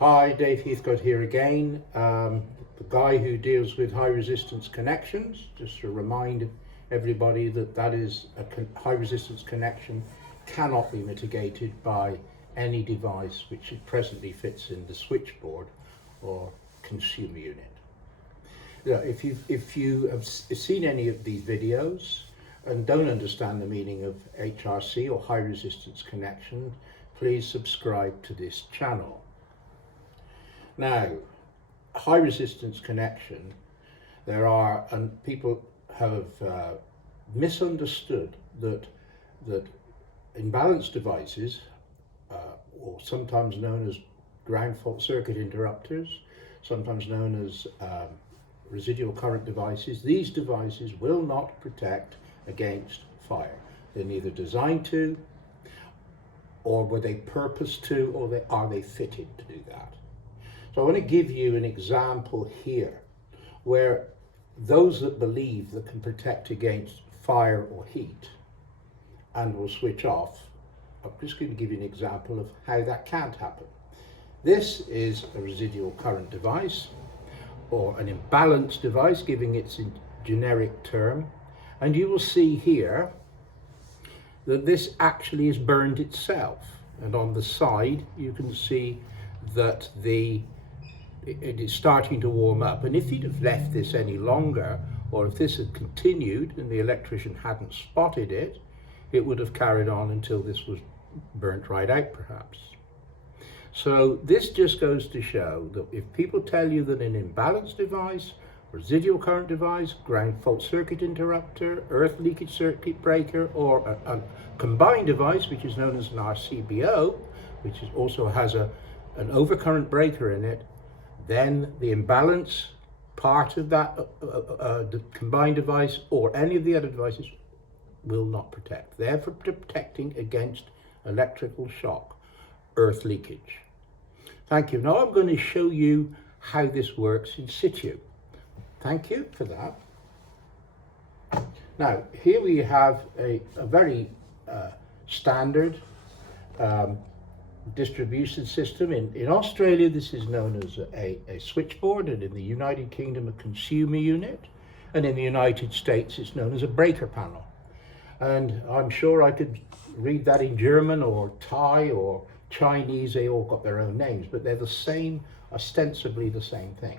Hi, Dave Heathcote here again, the guy who deals with high resistance connections. Just to remind everybody that that is a high resistance connection cannot be mitigated by any device which presently fits in the switchboard or consumer unit. Now, if you have seen any of these videos and don't understand the meaning of HRC or high resistance connection, please subscribe to this channel. Now, high resistance connection, and people have misunderstood that imbalance devices, or sometimes known as ground fault circuit interrupters, sometimes known as residual current devices, these devices will not protect against fire. They're neither designed to, or were they purposed to, or are they fitted to do that. So I want to give you an example here where those that believe that can protect against fire or heat and will switch off, I'm just going to give you an example of how that can't happen. This is a residual current device or an imbalance device, giving its generic term, and you will see here that this actually is burned itself, and on the side you can see that it is starting to warm up. And if you'd have left this any longer, or if this had continued and the electrician hadn't spotted it, it would have carried on until this was burnt right out perhaps. So this just goes to show that if people tell you that an imbalance device, residual current device, ground fault circuit interrupter, earth leakage circuit breaker, or a combined device which is known as an RCBO, which also has an overcurrent breaker in it, then the imbalance part of that the combined device or any of the other devices will not protect. They're for protecting against electrical shock, earth leakage. Thank you. Now I'm going to show you how this works in situ. Thank you for that. Now here we have a very standard distribution system. In Australia this is known as a switchboard, and in the United Kingdom a consumer unit, and in the United States it's known as a breaker panel. And I'm sure I could read that in German or Thai or Chinese. They all got their own names, but they're the same, ostensibly the same thing.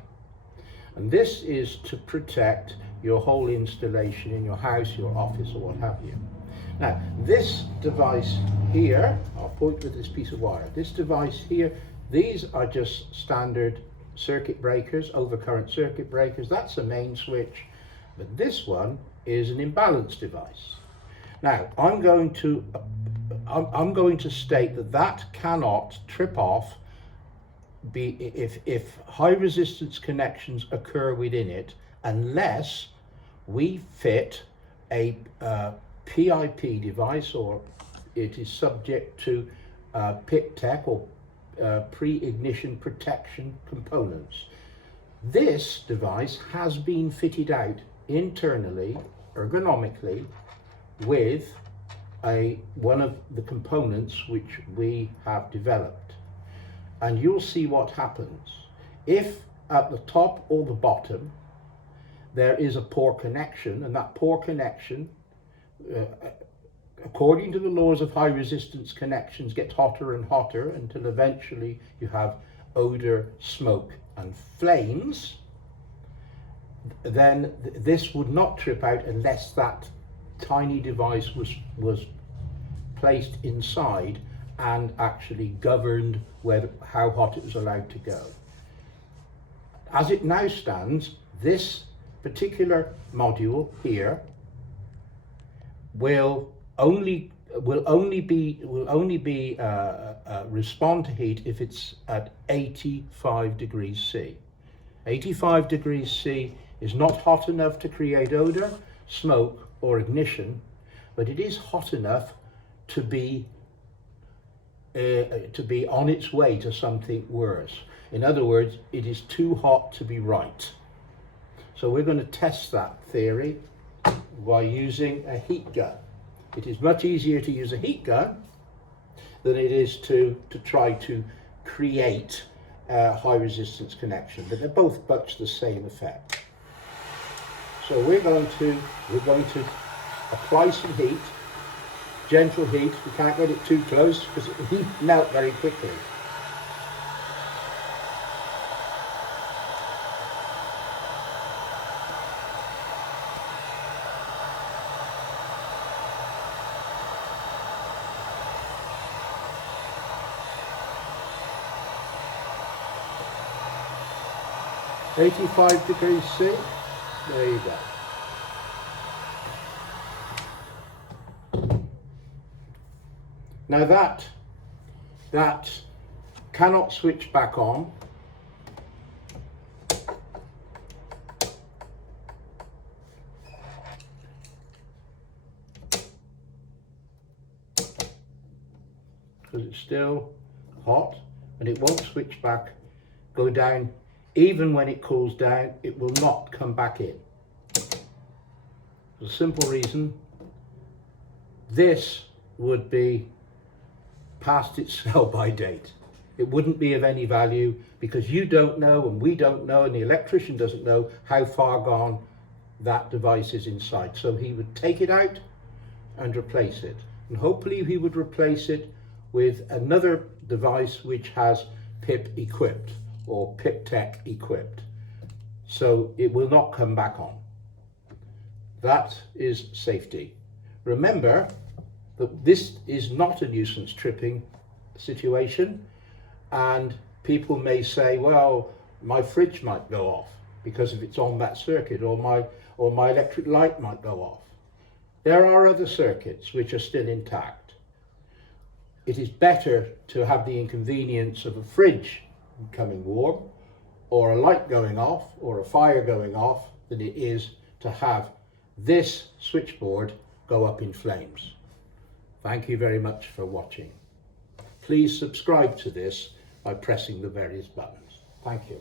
And this is to protect your whole installation in your house, your office, or what have you. Now, this device here, I'll point with this piece of wire. This device here, these are just standard circuit breakers, overcurrent circuit breakers. That's a main switch, but this one is an imbalance device. Now, I'm going to state that cannot trip off if high resistance connections occur within it, unless we fit a PIP device, or it is subject to PIPTECH or pre-ignition protection components. This device has been fitted out internally, ergonomically, with one of the components which we have developed. And you'll see what happens. If at the top or the bottom there is a poor connection, and that poor connection, according to the laws of high resistance connections, gets hotter and hotter until eventually you have odor, smoke and flames, then this would not trip out unless that tiny device was placed inside and actually governed how hot it was allowed to go. As it now stands, this particular module here will only respond to heat if it's at 85 degrees C. 85 degrees C is not hot enough to create odor, smoke or ignition, but it is hot enough to be on its way to something worse. In other words, it is too hot to be right. So we're going to test that theory by using a heat gun. It is much easier to use a heat gun than it is to try to create high resistance connection, but they're both much the same effect. So we're going to apply some heat, gentle heat. We can't get it too close because it will melt very quickly. (85°C). There you go. Now that cannot switch back on. Because it's still hot, and it won't switch back, go down. Even when it cools down, it will not come back in. For the simple reason, this would be past its sell-by date. It wouldn't be of any value because you don't know, and we don't know, and the electrician doesn't know how far gone that device is inside. So he would take it out and replace it. And hopefully he would replace it with another device which has PIP equipped or PIPTECH equipped. So it will not come back on. That is safety. Remember that this is not a nuisance tripping situation, and people may say, well, my fridge might go off because if it's on that circuit, or my electric light might go off. There are other circuits which are still intact. It is better to have the inconvenience of a fridge becoming warm, or a light going off, or a fire going off, than it is to have this switchboard go up in flames. Thank you very much for watching. Please subscribe to this by pressing the various buttons. Thank you.